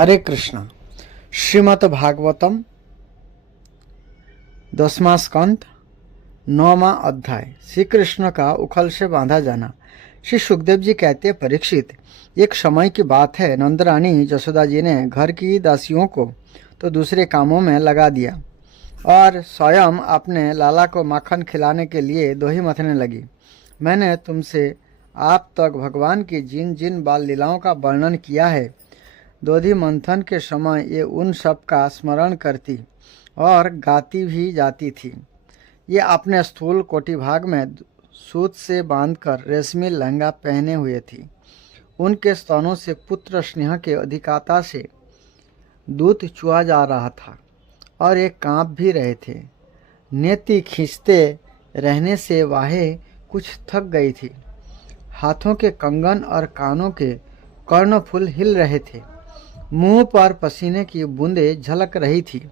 हरे कृष्ण। श्रीमद् भागवतम 10वां स्कंद 9वां अध्याय। श्री कृष्ण का उखल से बांधा जाना। श्री सुखदेव जी कहते हैं, परीक्षित, एक समय की बात है, नंदरानी जसोदा जी ने घर की दासियों को तो दूसरे कामों में लगा दिया और स्वयं अपने लाला को माखन खिलाने के लिए दोही मथने लगी। मैंने तुमसे आप तक भगवान की जिन जिन बाल लीलाओं का वर्णन किया है, दोधी मंथन के समय ये उन सब का स्मरण करती और गाती भी जाती थी। ये अपने स्थूल कोटि भाग में सूत से बांधकर रेशमी लहंगा पहने हुए थी। उनके स्तनों से पुत्र स्नेह के अधिकाता से दूध चुआ जा रहा था और ये कांप भी रहे थे। नेति खींचते रहने से वाहें कुछ थक गई थी। हाथों के कंगन और कानों के कर्णफूल हिल रहे थे। मुंह पर पसीने की बूंदें झलक रही थी।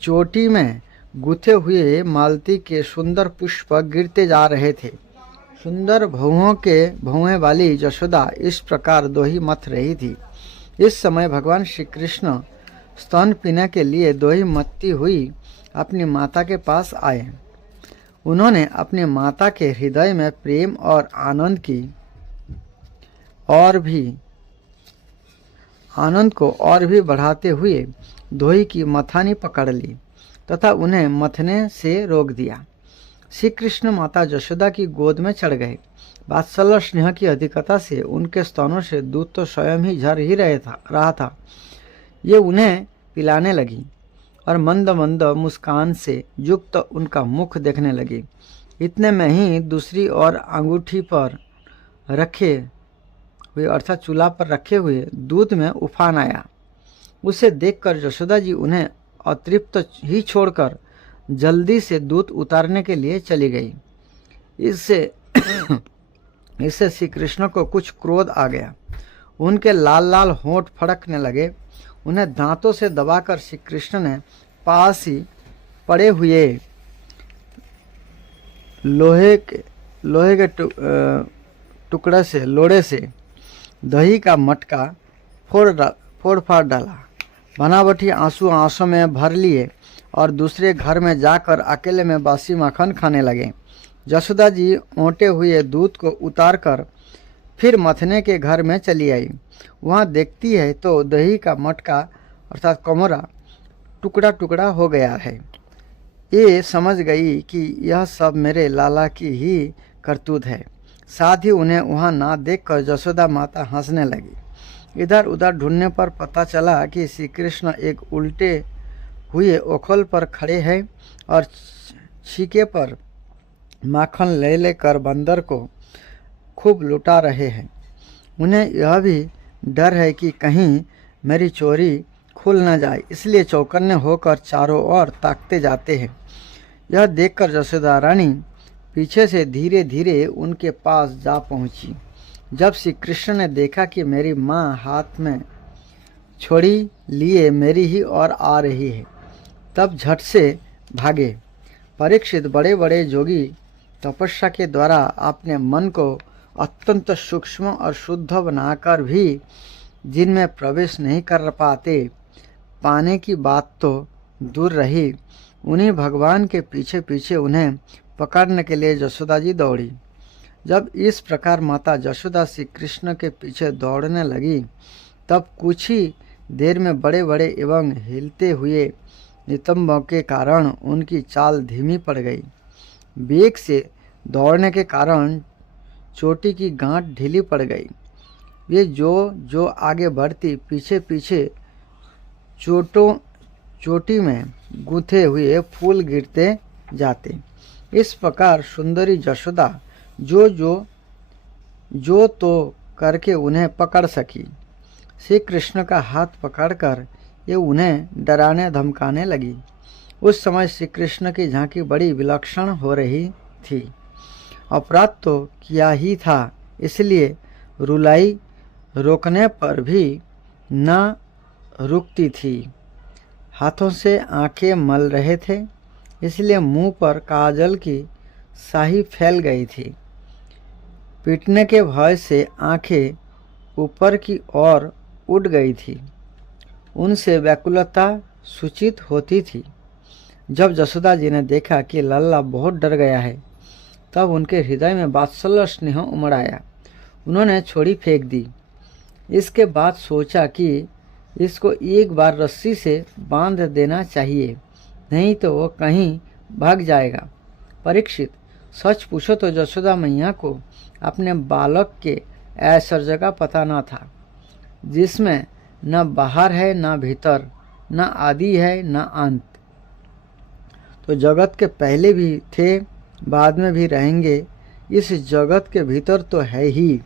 चोटी में गुथे हुए मालती के सुंदर पुष्प गिरते जा रहे थे। सुंदर भौहें वाली यशोदा इस प्रकार दोही मथ रही थी। इस समय भगवान श्री कृष्ण स्तन पीने के लिए दोही मथती हुई अपनी माता के पास आए। उन्होंने अपनी माता के हृदय में प्रेम और आनंद को और भी बढ़ाते हुए दोही की मथानी पकड़ ली तथा उन्हें मथने से रोक दिया। श्री कृष्ण माता यशोदा की गोद में चढ़ गए। वात्सल्य स्नेह की अधिकता से उनके स्तनों से दूध तो स्वयं ही झर ही रहा था। ये उन्हें पिलाने लगी और मंद मंद मुस्कान से युक्त उनका मुख देखने लगी। इतने में ही दूसरी ओर अंगूठी पर रखे हुए अर्थात चूल्हा पर रखे हुए दूध में उफान आया। उसे देखकर यशोदा जी उन्हें अतृप्त ही छोड़कर जल्दी से दूध उतारने के लिए चली गई। इससे श्री कृष्ण को कुछ क्रोध आ गया। उनके लाल लाल होंठ फड़कने लगे। उन्हें दांतों से दबाकर श्री कृष्ण ने पास ही पड़े हुए लोहे के लोड़े से दही का मटका फोड़ फाड़ डाला। बनावटी आंसू में भर लिए और दूसरे घर में जाकर अकेले में बासी माखन खाने लगे। यशोदा जी ओंटे हुए दूध को उतारकर फिर मथने के घर में चली आई। वहाँ देखती है तो दही का मटका अर्थात कमोरा टुकड़ा टुकड़ा हो गया है। ये समझ गई कि यह सब मेरे लाला की ही करतूत है। साथ ही उन्हें वहाँ ना देखकर यशोदा माता हंसने लगी। इधर उधर ढूंढने पर पता चला कि श्री कृष्ण एक उल्टे हुए ओखल पर खड़े हैं और छीके पर माखन ले लेकर बंदर को खूब लुटा रहे हैं। उन्हें यह भी डर है कि कहीं मेरी चोरी खुल न जाए, इसलिए चौकन्ने होकर चारों ओर ताकते जाते हैं। यह देखकर यशोदा रानी पीछे से धीरे धीरे उनके पास जा पहुंची। जब श्री कृष्ण ने देखा कि मेरी माँ हाथ में छोड़ी लिए मेरी ही ओर आ रही है, तब झट से भागे। परीक्षित, बड़े बड़े जोगी तपस्या के द्वारा अपने मन को अत्यंत सूक्ष्म और शुद्ध बनाकर भी जिनमें प्रवेश नहीं कर पाने की बात तो दूर रही, उन्हीं भगवान के पीछे पीछे उन्हें पकड़ने के लिए यशोदा जी दौड़ी। जब इस प्रकार माता यशोदा श्री कृष्ण के पीछे दौड़ने लगी, तब कुछ ही देर में बड़े बड़े एवं हिलते हुए नितंबों के कारण उनकी चाल धीमी पड़ गई। वेग से दौड़ने के कारण चोटी की गांठ ढीली पड़ गई। वे जो आगे बढ़ती, पीछे पीछे चोटी में गूंथे हुए फूल गिरते जाते। इस प्रकार सुंदरी यशोदा जो तो करके उन्हें पकड़ सकी। श्री कृष्ण का हाथ पकड़कर ये उन्हें डराने धमकाने लगी। उस समय श्री कृष्ण की झांकी बड़ी विलक्षण हो रही थी। अपराध तो किया ही था, इसलिए रुलाई रोकने पर भी न रुकती थी। हाथों से आंखें मल रहे थे, इसलिए मुंह पर काजल की स्याही फैल गई थी। पीटने के भय से आंखें ऊपर की ओर उठ गई थी उनसे व्याकुलता सूचित होती थी। जब जसोदा जी ने देखा कि लल्ला बहुत डर गया है, तब उनके हृदय में वात्सल्य स्नेह उमड़ आया। उन्होंने छोड़ी फेंक दी। इसके बाद सोचा कि इसको एक बार रस्सी से बांध देना चाहिए, नहीं तो वो कहीं भाग जाएगा। परीक्षित, सच पूछो तो जसोदा मैया को अपने बालक के ऐश्वर्य का पता न था, जिसमें न बाहर है न भीतर, न आदि है न अंत। तो जगत के पहले भी थे, बाद में भी रहेंगे। इस जगत के भीतर तो है ही,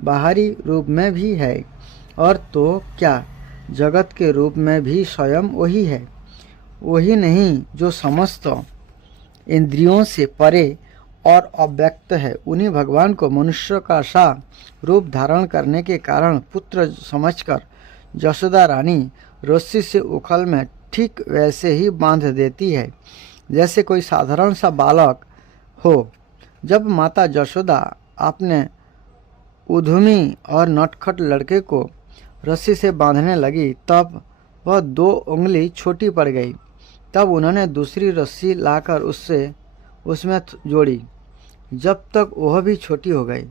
बाहरी रूप में भी है, और तो क्या जगत के रूप में भी स्वयं वही है। वही नहीं जो समस्त इंद्रियों से परे और अव्यक्त है। उन्हीं भगवान को मनुष्य का सा रूप धारण करने के कारण पुत्र समझकर जसोदा रानी रस्सी से उखल में ठीक वैसे ही बांध देती है जैसे कोई साधारण सा बालक हो। जब माता जसोदा अपने उद्यमी और नटखट लड़के को रस्सी से बांधने लगी, तब वह 2 उंगली छोटी पड़ गई। तब उन्होंने दूसरी रस्सी लाकर उसमें जोड़ी, जब तक वह भी छोटी हो गई।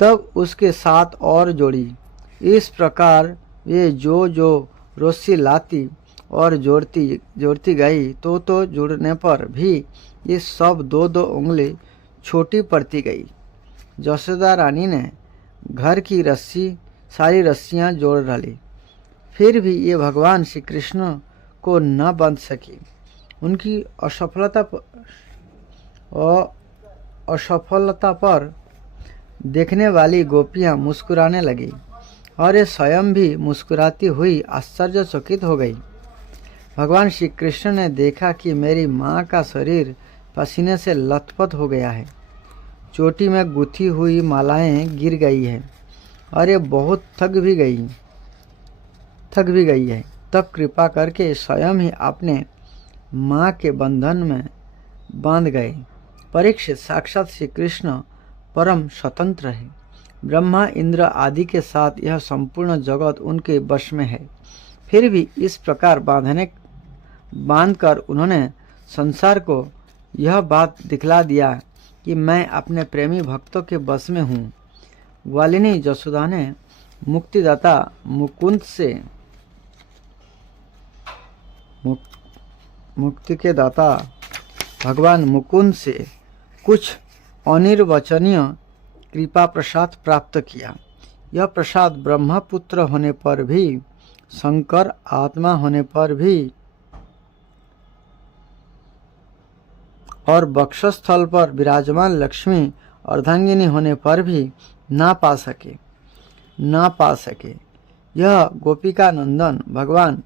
तब उसके साथ और जोड़ी। इस प्रकार ये जो रस्सी लाती और जोड़ती गई, तो जुड़ने पर भी ये सब 2-2 उंगली छोटी पड़ती गई। जसोदा रानी ने घर की सारी रस्सियां जोड़ डाली, फिर भी ये भगवान श्री कृष्ण को न बांध सकी। उनकी असफलता पर देखने वाली गोपियां मुस्कुराने लगी, और ये स्वयं भी मुस्कुराती हुई आश्चर्यचकित हो गई। भगवान श्री कृष्ण ने देखा कि मेरी माँ का शरीर पसीने से लथपथ हो गया है, चोटी में गुथी हुई मालाएं गिर गई हैं, और ये बहुत थक भी गई है। तब कृपा करके स्वयं ही अपने माँ के बंधन में बांध गए। परीक्षित, साक्षात श्री कृष्ण परम स्वतंत्र है। ब्रह्मा, इंद्र आदि के साथ यह संपूर्ण जगत उनके वश में है। फिर भी इस प्रकार बांधकर उन्होंने संसार को यह बात दिखला दिया कि मैं अपने प्रेमी भक्तों के बस में हूँ। ग्वालिनी जसोदा ने मुक्तिदाता मुक्ति के दाता भगवान मुकुंद से कुछ अनिर्वचनीय कृपा प्रसाद प्राप्त किया। यह प्रसाद ब्रह्मपुत्र होने पर भी, शंकर आत्मा होने पर भी और वक्षस्थल पर विराजमान लक्ष्मी अर्धांगिनी होने पर भी ना पा सके। यह गोपिका नंदन भगवान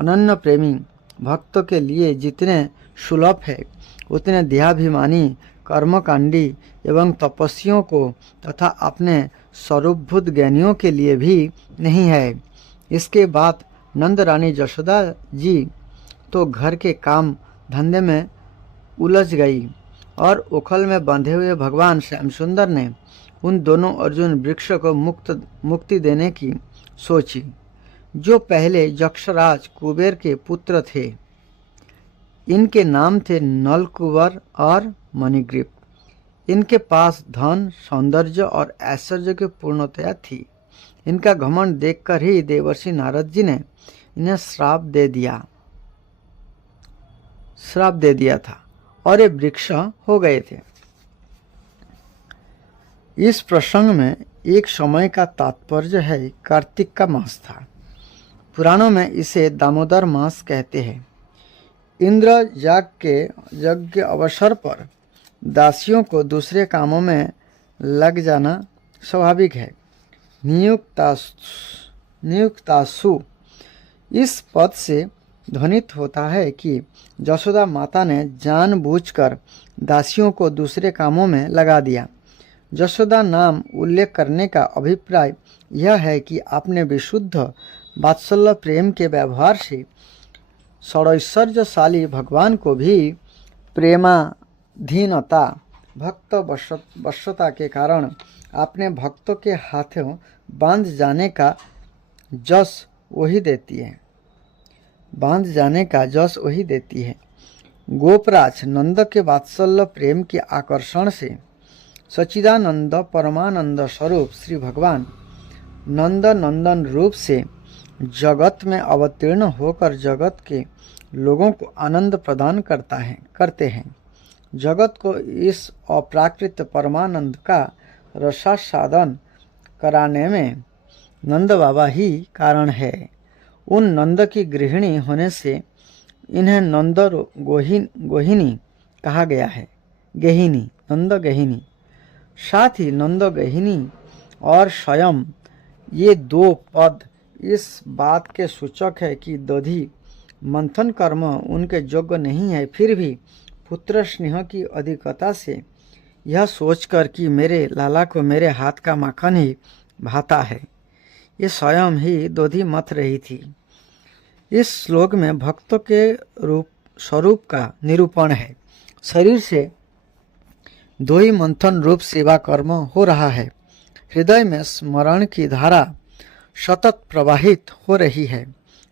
अनन्य प्रेमी भक्तों के लिए जितने सुलभ है, उतने देहाभिमानी कर्मकांडी एवं तपस्वियों को तथा अपने स्वरूपभूत ज्ञानियों के लिए भी नहीं है। इसके बाद नंद रानी जशोदा जी तो घर के काम धंधे में उलझ गई, और उखल में बंधे हुए भगवान श्याम सुंदर ने उन दोनों अर्जुन वृक्ष को मुक्ति देने की सोची, जो पहले यक्षराज कुबेर के पुत्र थे। इनके नाम थे नलकुबर और मणिग्रीव। इनके पास धन, सौंदर्य और ऐश्वर्य की पूर्णतया थी। इनका घमंड देखकर ही देवर्षि नारद जी ने इन्हें श्राप दे दिया था, और ये वृक्ष हो गए थे। इस प्रसंग में एक समय का तात्पर्य है। कार्तिक का मास था। पुराणों में इसे दामोदर मास कहते हैं। इंद्र यज्ञ के अवसर पर दासियों को दूसरे कामों में लग जाना स्वाभाविक है। नियुक्तासु इस पद से ध्वनित होता है कि जशोदा माता ने जानबूझकर दासियों को दूसरे कामों में लगा दिया। जशोदा नाम उल्लेख करने का अभिप्राय यह है कि अपने विशुद्ध वात्सल्य प्रेम के व्यवहार से षडैश्वर्यशाली भगवान को भी प्रेमाधीनता भक्त वश्यता के कारण अपने भक्तों के हाथों बांध जाने का जस वही देती है, बांध जाने का जस वही देती है। गोपराज नंद के वात्सल्य प्रेम के आकर्षण से सच्चिदानंद परमानंद स्वरूप श्री भगवान नंद नंदन रूप से जगत में अवतीर्ण होकर जगत के लोगों को आनंद प्रदान करते हैं। जगत को इस अप्राकृत परमानंद का रसास्वादन कराने में नंद बाबा ही कारण है। उन नंद की गृहिणी होने से इन्हें नंद गोहिनी कहा गया है। गेहिनी, नंद गेहिनी। साथ ही नंद गेहिनी और स्वयं ये दो पद इस बात के सूचक है कि दधि मंथन कर्म उनके योग्य नहीं है, फिर भी पुत्र स्नेह की अधिकता से यह सोचकर कि मेरे लाला को मेरे हाथ का माखन ही भाता है, ये स्वयं ही दधि मथ रही थी। इस श्लोक में भक्तों के स्वरूप का निरूपण है। शरीर से दो ही मंथन रूप सेवा कर्म हो रहा है। हृदय में स्मरण की धारा सतत प्रवाहित हो रही है।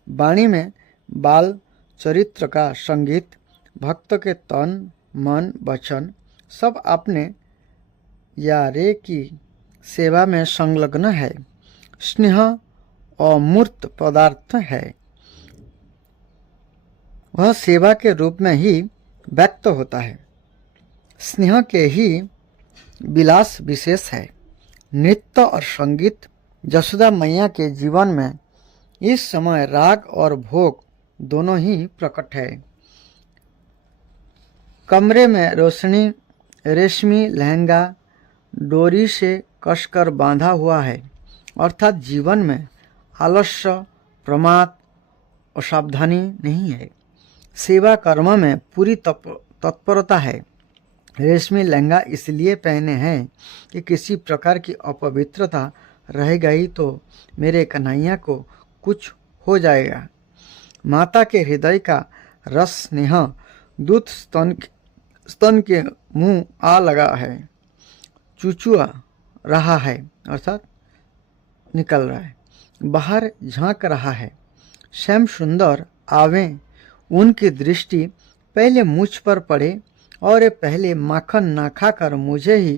वाणी में बाल चरित्र का संगीत, भक्त के तन मन वचन सब अपने या रे की सेवा में संलग्न है। स्नेह अमूर्त पदार्थ है, वह सेवा के रूप में ही व्यक्त होता है। स्नेह के ही विलास विशेष है। नृत्य और संगीत यशोदा मैया के जीवन में इस समय राग और भोग दोनों ही प्रकट है। कमरे में रोशनी रेशमी लहंगा डोरी से कसकर बांधा हुआ है, अर्थात जीवन में आलस्य प्रमाद असावधानी नहीं है। सेवा कर्म में पूरी तत्परता है। रेशमी लहंगा इसलिए पहने हैं कि किसी प्रकार की अपवित्रता रह गई तो मेरे कन्हैया को कुछ हो जाएगा। माता के हृदय का रस स्नेह दूध स्तन के मुंह आ लगा है, चुचुआ रहा है, अर्थात निकल रहा है, बाहर झांक रहा है। श्याम सुंदर आवें, उनकी दृष्टि पहले मुझ पर पड़े और पहले माखन ना खाकर मुझे ही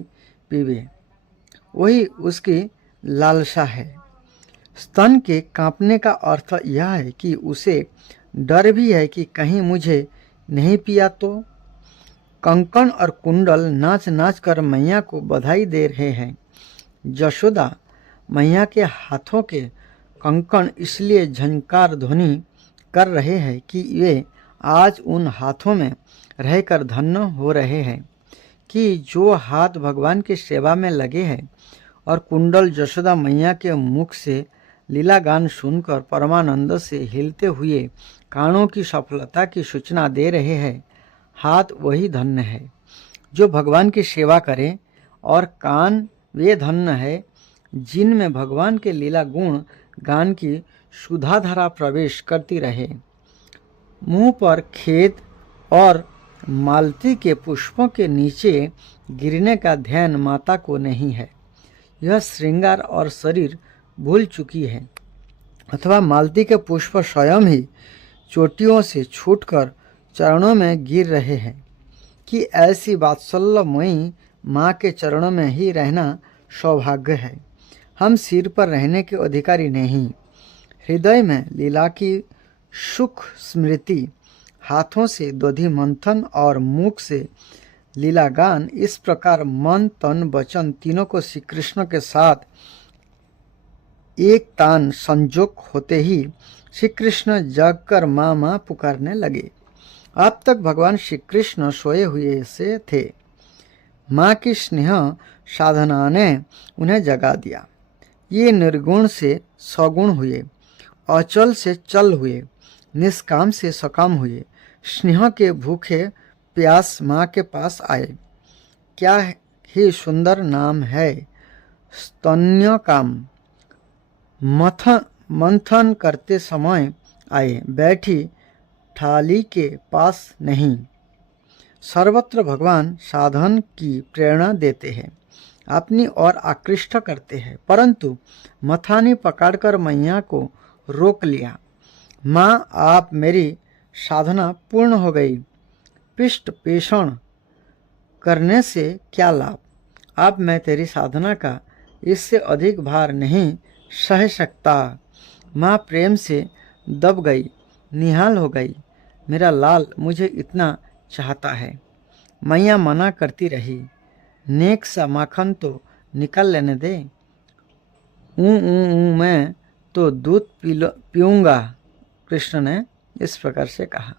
पीवे, वही उसकी लालसा है। स्तन के कांपने का अर्थ यह है कि उसे डर भी है कि कहीं मुझे नहीं पिया तो। कंकण और कुंडल नाच नाच कर मैया को बधाई दे रहे हैं। यशोदा मैया के हाथों के कंकण इसलिए झंकार ध्वनि कर रहे हैं कि वे आज उन हाथों में रहकर धन्य हो रहे हैं कि जो हाथ भगवान की सेवा में लगे हैं, और कुंडल यशोदा मैया के मुख से लीला गान सुनकर परमानंद से हिलते हुए कानों की सफलता की सूचना दे रहे हैं। हाथ वही धन्य है जो भगवान की सेवा करें, और कान वे धन्य है जिनमें भगवान के लीला गुण गान की सुधाधारा प्रवेश करती रहे। मुंह पर खेद और मालती के पुष्पों के नीचे गिरने का ध्यान माता को नहीं है। यह श्रृंगार और शरीर भूल चुकी है, अथवा मालती के पुष्प स्वयं ही चोटियों से छूटकर चरणों में गिर रहे हैं कि ऐसी वात्सल्यमयी माँ के चरणों में ही रहना सौभाग्य है। हम सिर पर रहने के अधिकारी नहीं। हृदय में लीला की सुख स्मृति, हाथों से दधि मंथन और मुख से लीला गान, इस प्रकार मन तन वचन तीनों को श्री कृष्ण के साथ एक तान संजोग होते ही श्री कृष्ण जग कर माँ माँ पुकारने लगे। अब तक भगवान श्री कृष्ण सोए हुए से थे। माँ की स्नेह साधना ने उन्हें जगा दिया। ये निर्गुण से सगुण हुए, अचल से चल हुए, निष्काम से सकाम हुए। स्नेह के भूखे प्यास माँ के पास आए। क्या ही सुंदर नाम है स्तन्य काम। मंथन करते समय आए, बैठी थाली के पास नहीं। सर्वत्र भगवान साधन की प्रेरणा देते हैं। अपनी ओर आकृष्ट करते हैं, परंतु मथानी पकड़कर मैया को रोक लिया। माँ, आप मेरी साधना पूर्ण हो गई, पिष्ट पेषण करने से क्या लाभ? अब मैं तेरी साधना का इससे अधिक भार नहीं सह सकता। माँ प्रेम से दब गई, निहाल हो गई। मेरा लाल मुझे इतना चाहता है। मैया मना करती रही, नेक सा माखन तो निकल लेने दे। मैं तो दूध पीऊँगा, कृष्ण ने इस प्रकार से कहा।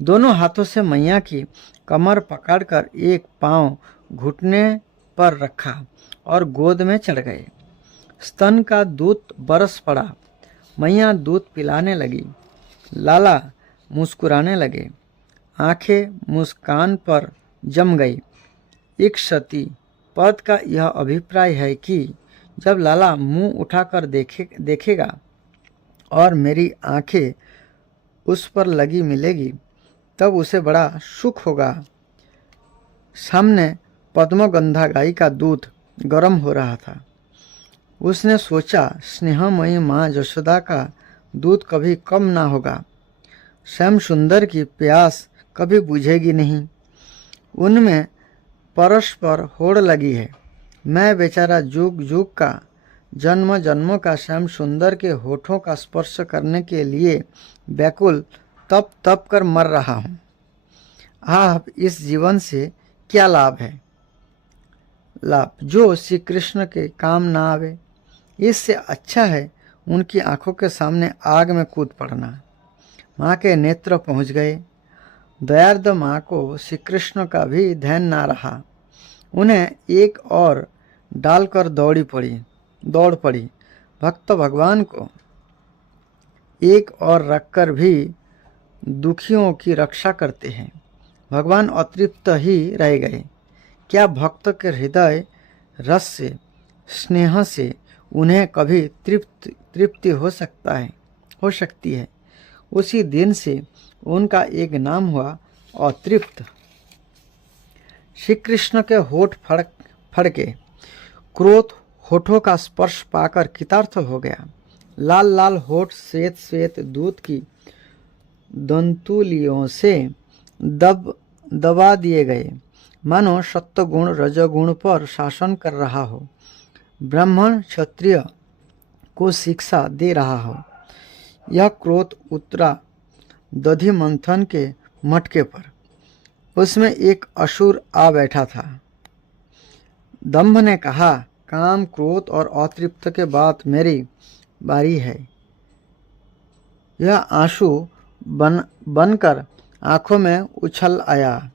दोनों हाथों से मैया की कमर पकड़कर एक पांव घुटने पर रखा और गोद में चढ़ गए। स्तन का दूध बरस पड़ा। मैया दूध पिलाने लगी। लाला मुस्कुराने लगे। आंखें मुस्कान पर जम गई। एक सती पद का यह अभिप्राय है कि जब लाला मुंह उठाकर देखेगा और मेरी आंखें उस पर लगी मिलेगी, तब उसे बड़ा सुख होगा। सामने पद्मगंधा गाय का दूध गर्म हो रहा था। उसने सोचा, स्नेहमयी माँ यशोदा का दूध कभी कम ना होगा। श्याम सुंदर की प्यास कभी बुझेगी नहीं। उनमें परस्पर होड़ लगी है। मैं बेचारा जुग जुग का, जन्म जन्मों का श्याम सुंदर के होठों का स्पर्श करने के लिए व्याकुल तप तप कर मर रहा हूँ। आप इस जीवन से क्या लाभ है? लाभ जो श्री कृष्ण के काम ना आवे। इससे अच्छा है उनकी आंखों के सामने आग में कूद पड़ना। माँ के नेत्र पहुँच गए। दयार्द माँ को श्री कृष्ण का भी ध्यान ना रहा। उन्हें एक और डालकर दौड़ पड़ी। भक्त भगवान को एक और रखकर भी दुखियों की रक्षा करते हैं। भगवान अतृप्त ही रह गए। क्या भक्त के हृदय रस से, स्नेह से उन्हें कभी तृप्ति हो सकती है? उसी दिन से उनका एक नाम हुआ अतृप्त। श्री कृष्ण के होठ फड़के। क्रोध होठों का स्पर्श पाकर कृतार्थ हो गया। लाल लाल होठ श्वेत श्वेत दूध की दंतुलियों से दबा दिए गए, मानो सत्वगुण रजोगुण पर शासन कर रहा हो, ब्राह्मण क्षत्रिय को शिक्षा दे रहा हो। यह क्रोध उतरा दधि मंथन के मटके पर। उसमें एक असुर आ बैठा था। दंभ ने कहा, काम, क्रोध और अतृप्त के बाद मेरी बारी है। यह आंसू बनकर आंखों में उछल आया।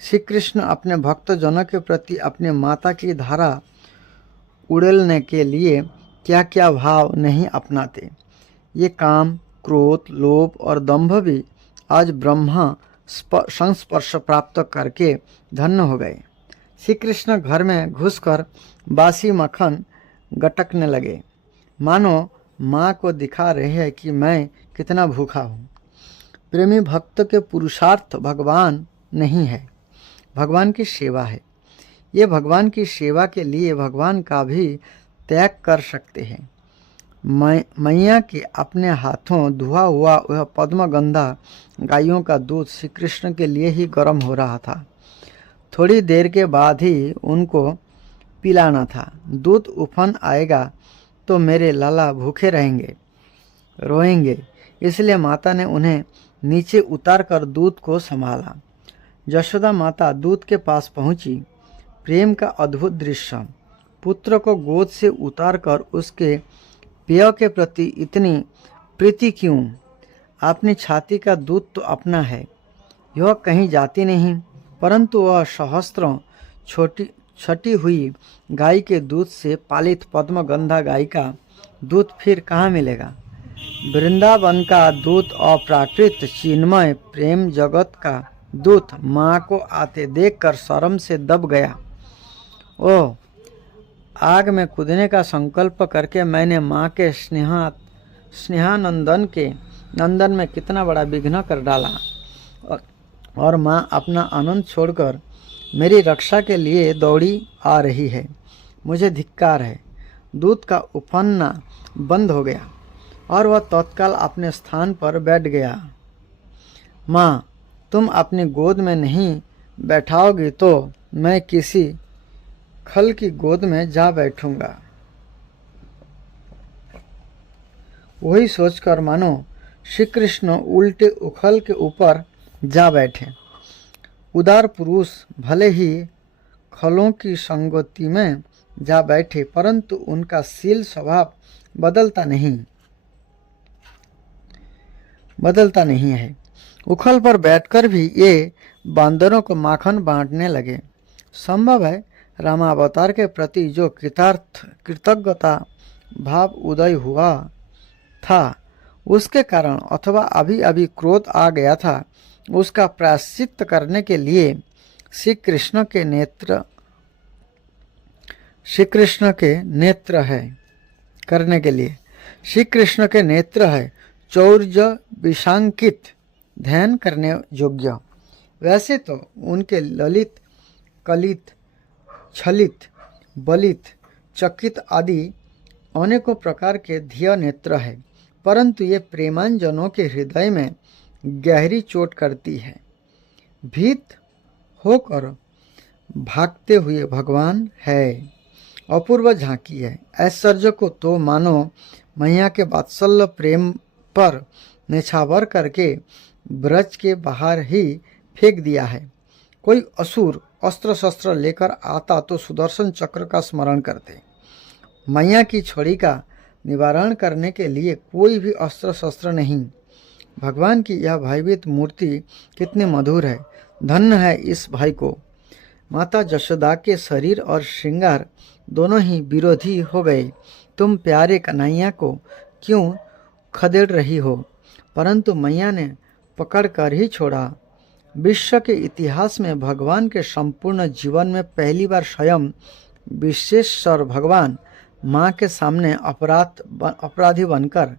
श्री कृष्ण अपने भक्तजनों के प्रति अपने माता की धारा उड़ेलने के लिए क्या क्या भाव नहीं अपनाते। ये काम, क्रोध, लोभ और दंभ भी आज ब्रह्मा संस्पर्श प्राप्त करके धन्य हो गए। श्री कृष्ण घर में घुसकर बासी मक्खन गटकने लगे, मानो माँ को दिखा रहे हैं कि मैं कितना भूखा हूँ। प्रेमी भक्त के पुरुषार्थ भगवान नहीं है, भगवान की सेवा है। ये भगवान की सेवा के लिए भगवान का भी त्याग कर सकते हैं। मैया के अपने हाथों धुआ हुआ वह पद्मगंधा गायों का दूध श्री कृष्ण के लिए ही गर्म हो रहा था। थोड़ी देर के बाद ही उनको पिलाना था। दूध उफन आएगा तो मेरे लाला भूखे रहेंगे, रोएंगे। इसलिए माता ने उन्हें नीचे उतार कर दूध को संभाला। यशोदा माता दूध के पास पहुंची। प्रेम का अद्भुत दृश्य। पुत्र को गोद से उतारकर उसके पेय के प्रति इतनी प्रीति क्यों? अपनी छाती का दूध तो अपना है, यह कहीं जाती नहीं, परंतु वह सहस्त्रों छटी हुई गाय के दूध से पालित पद्मगंधा गाय का दूध फिर कहाँ मिलेगा? वृंदावन का दूध अप्राकृत चिन्मय प्रेम जगत का दूध माँ को आते देखकर शर्म से दब गया। ओह, आग में कूदने का संकल्प करके मैंने माँ के नंदन में कितना बड़ा विघ्न कर डाला, और माँ अपना आनंद छोड़कर मेरी रक्षा के लिए दौड़ी आ रही है। मुझे धिक्कार है। दूत का उफनना बंद हो गया और वह तत्काल अपने स्थान पर बैठ गया। माँ, तुम अपनी गोद में नहीं बैठाओगी तो मैं किसी खल की गोद में जा बैठूंगा। वही सोचकर मानो श्री कृष्ण उल्टे उखल के ऊपर जा बैठे। उदार पुरुष भले ही खलों की संगति में जा बैठे, परंतु उनका शील स्वभाव बदलता नहीं है। उखल पर बैठकर भी ये बांदरों को माखन बांटने लगे। संभव है रामावतार के प्रति जो कृतज्ञता भाव उदय हुआ था उसके कारण, अथवा अभी अभी क्रोध आ गया था, उसका प्रायश्चित करने के लिए श्री कृष्ण के नेत्र है चौर्य विशांकित ध्यान करने योग्य। वैसे तो उनके ललित कलित छलित बलित चकित आदि अनेकों प्रकार के ध्येय नेत्र है, परंतु ये प्रेमांजनों के हृदय में गहरी चोट करती है। भीत होकर भागते हुए भगवान है, अपूर्व झांकी है। ऐश्वर्य को तो मानो मैया के वात्सल्य प्रेम पर निछावर करके ब्रज के बाहर ही फेंक दिया है। कोई असुर अस्त्र शस्त्र लेकर आता तो सुदर्शन चक्र का स्मरण करते। मैया की छड़ी का निवारण करने के लिए कोई भी अस्त्र शस्त्र नहीं। भगवान की यह भयभीत मूर्ति कितनी मधुर है। धन्य है इस भाई को। माता जशोदा के शरीर और श्रृंगार दोनों ही विरोधी हो गए। तुम प्यारे कन्हैया को क्यों खदेड़ रही हो? परंतु मैया ने पकड़ कर ही छोड़ा। विश्व के इतिहास में भगवान के संपूर्ण जीवन में पहली बार स्वयं विश्वेश्वर भगवान माँ के सामने अपराधी बनकर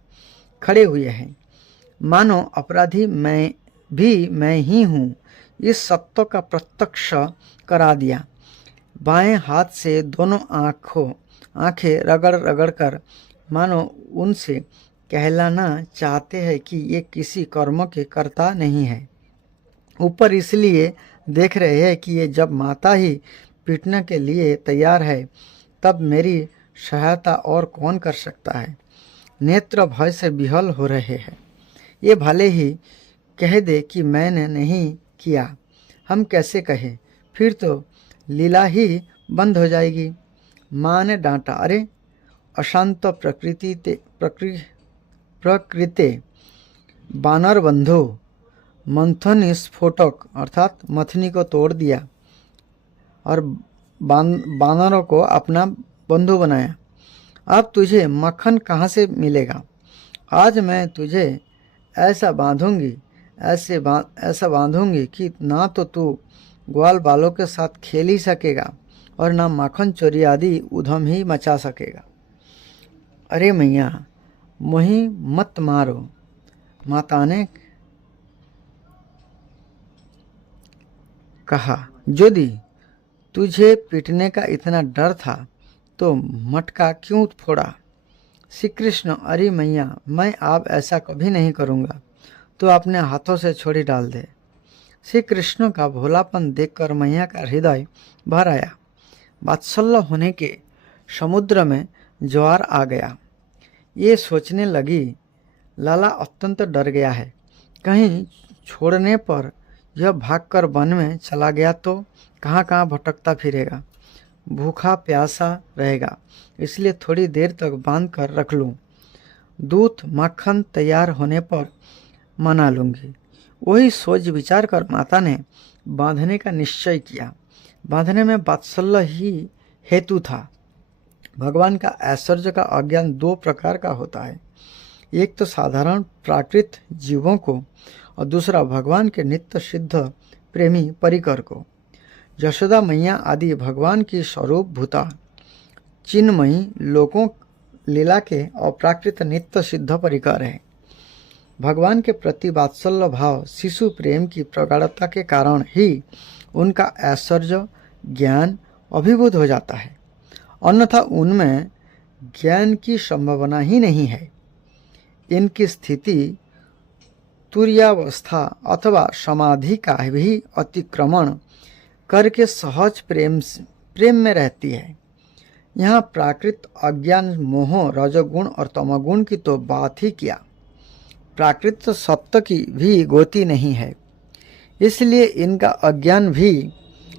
खड़े हुए हैं। मानो अपराधी मैं ही हूँ, इस सत्य का प्रत्यक्ष करा दिया। बाएं हाथ से दोनों आंखें रगड़ कर मानो उनसे कहलाना चाहते हैं कि ये किसी कर्म के कर्ता नहीं है। ऊपर इसलिए देख रहे हैं कि ये जब माता ही पीटने के लिए तैयार है, तब मेरी सहायता और कौन कर सकता है। नेत्र भय से विहल हो रहे हैं। ये भले ही कह दे कि मैंने नहीं किया, हम कैसे कहें? फिर तो लीला ही बंद हो जाएगी। माँ ने डांटा, अरे अशांत प्रकृति बानर बंधु, मंथन स्फोटक अर्थात मथनी को तोड़ दिया और बानरों को अपना बंधु बनाया। अब तुझे मक्खन कहाँ से मिलेगा? आज मैं तुझे ऐसा बांधूंगी कि ना तो तू ग्वाल बालों के साथ खेल ही सकेगा और ना माखन चोरी आदि उधम ही मचा सकेगा। अरे मैया, मोही मत मारो, माता ने कहा। यदि तुझे पीटने का इतना डर था तो मटका क्यों फोड़ा? श्री कृष्ण, अरे मैया, मैं अब ऐसा कभी नहीं करूँगा, तो अपने हाथों से छोड़ी डाल दे। श्री कृष्ण का भोलापन देखकर मैया का हृदय भर आया। वात्सल्य होने के समुद्र में ज्वार आ गया। ये सोचने लगी, लाला अत्यंत डर गया है। कहीं छोड़ने पर यह भागकर वन में चला गया तो कहाँ कहाँ भटकता फिरेगा, भूखा प्यासा रहेगा, इसलिए थोड़ी देर तक बांध कर रख लूँ। दूध मक्खन तैयार होने पर मना लूँगी। वही सोच विचार कर माता ने बांधने का निश्चय किया। बांधने में वात्सल्य ही हेतु था। भगवान का ऐश्वर्य का अज्ञान दो प्रकार का होता है। एक तो साधारण प्राकृत जीवों को और दूसरा भगवान के नित्य सिद्ध प्रेमी परिकर को। यशोदा मैया आदि भगवान की स्वरूप भूता चिन्मयी लोकों लीला के अप्राकृत नित्य सिद्ध परिकर है। भगवान के प्रति वात्सल्य भाव शिशु प्रेम की प्रगाढ़ता के कारण ही उनका ऐश्वर्य ज्ञान अभिभूत हो जाता है अन्यथा उनमें ज्ञान की संभावना ही नहीं है। इनकी स्थिति तुर्यावस्था अथवा समाधि का भी अतिक्रमण करके सहज प्रेम में रहती है। यहाँ प्राकृत अज्ञान मोह रजोगुण और तमोगुण की तो बात ही क्या, प्राकृत सत्य की भी गोती नहीं है। इसलिए इनका अज्ञान भी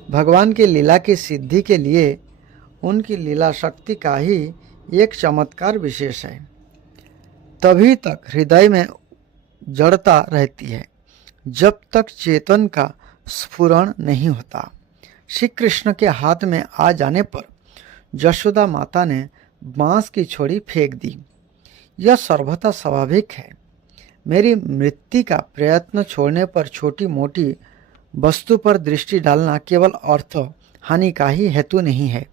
भगवान की लीला की सिद्धि के लिए उनकी लीला शक्ति का ही एक चमत्कार विशेष है। तभी तक हृदय में जड़ता रहती है जब तक चेतन का स्फुरण नहीं होता। श्री कृष्ण के हाथ में आ जाने पर यशोदा माता ने बांस की छोड़ी फेंक दी। यह सर्वथा स्वाभाविक है। मेरी मृत्यु का प्रयत्न छोड़ने पर छोटी मोटी वस्तु पर दृष्टि डालना केवल अर्थ हानि का ही हेतु नहीं है,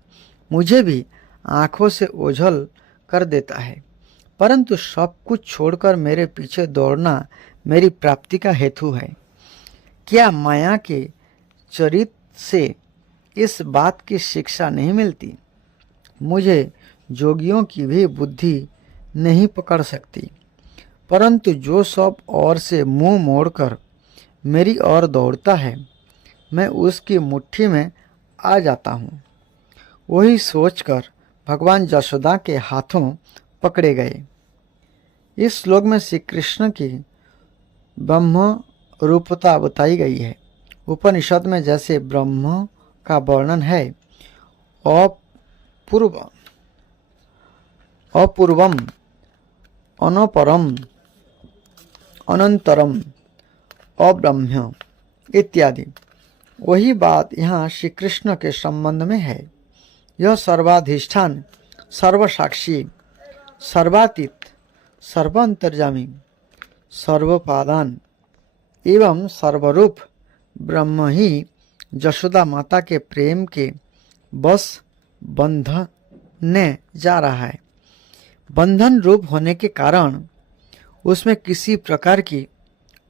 मुझे भी आंखों से ओझल कर देता है, परंतु सब कुछ छोड़कर मेरे पीछे दौड़ना मेरी प्राप्ति का हेतु है। क्या माया के चरित्र से इस बात की शिक्षा नहीं मिलती? मुझे जोगियों की भी बुद्धि नहीं पकड़ सकती, परंतु जो सब ओर से मुंह मोड़कर मेरी ओर दौड़ता है, मैं उसकी मुट्ठी में आ जाता हूँ। वही सोचकर भगवान यशोदा के हाथों पकड़े गए। इस श्लोक में श्री कृष्ण की ब्रह्म रूपता बताई गई है। उपनिषद में जैसे ब्रह्म का वर्णन है, अपूर्वम, अनपरम, अनंतरम, अब्रह्म इत्यादि, वही बात यहाँ श्री कृष्ण के संबंध में है। यह सर्वाधिष्ठान, सर्वसाक्षी, सर्वातीत, सर्वांतर्यामी, सर्वपादान एवं सर्वरूप ब्रह्म ही यशोदा माता के प्रेम के बस बंधने जा रहा है। बंधन रूप होने के कारण उसमें किसी प्रकार की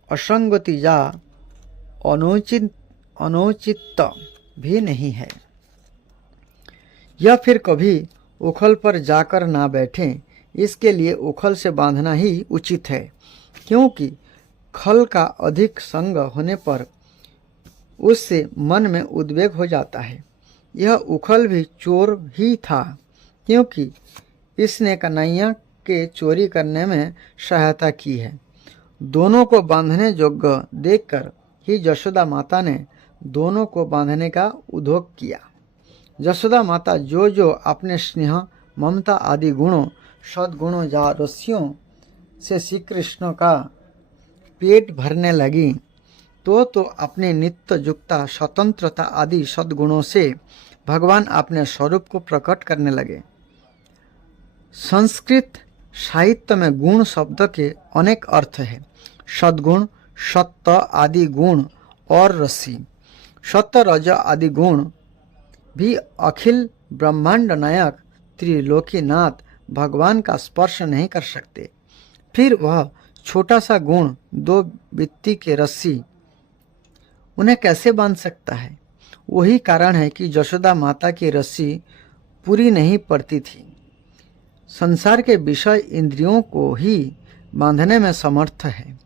असंगति या अनुचित भी नहीं है। यह फिर कभी उखल पर जाकर ना बैठे, इसके लिए उखल से बांधना ही उचित है, क्योंकि खल का अधिक संग होने पर उससे मन में उद्वेग हो जाता है। यह उखल भी चोर ही था, क्योंकि इसने कन्हैया के चोरी करने में सहायता की है। दोनों को बांधने योग्य देखकर ही यशोदा माता ने दोनों को बांधने का उद्योग किया। यशोदा माता जो जो अपने स्नेह, ममता आदि गुणों, सद्गुणों या रस्सियों से श्री कृष्ण का पेट भरने लगी, तो अपने नित्य युक्ता, स्वतंत्रता आदि सद्गुणों से भगवान अपने स्वरूप को प्रकट करने लगे। संस्कृत साहित्य में गुण शब्द के अनेक अर्थ हैं। सद्गुण, सत्य आदि गुण और रस्सी। सत्य, रज आदि गुण भी अखिल ब्रह्मांड नायक त्रिलोकीनाथ भगवान का स्पर्श नहीं कर सकते। फिर वह छोटा सा गुण, दो बित्ती के रस्सी, उन्हें कैसे बांध सकता है? वही कारण है कि यशोदा माता की रस्सी पूरी नहीं पड़ती थी। संसार के विषय इंद्रियों को ही बांधने में समर्थ है।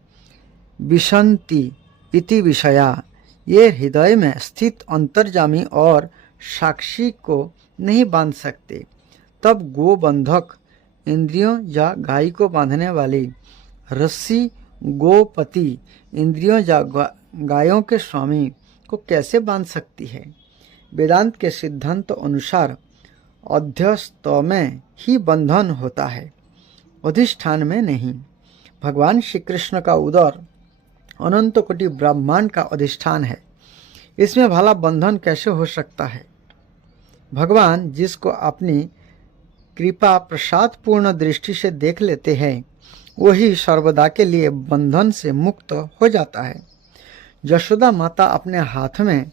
विशंति इति विषया, ये हृदय में स्थित अंतर्जामी और साक्षी को नहीं बांध सकते। तब गोबंधक इंद्रियों या गाय को बांधने वाली रस्सी गोपति इंद्रियों या गायों के स्वामी को कैसे बांध सकती है? वेदांत के सिद्धांत अनुसार अध्यस्त में ही बंधन होता है, अधिष्ठान में नहीं। भगवान श्री कृष्ण का उदर अनंत कोटि ब्रह्मांड का अधिष्ठान है, इसमें भला बंधन कैसे हो सकता है? भगवान जिसको अपनी कृपा प्रसाद पूर्ण दृष्टि से देख लेते हैं, वही सर्वदा के लिए बंधन से मुक्त हो जाता है। यशोदा माता अपने हाथ में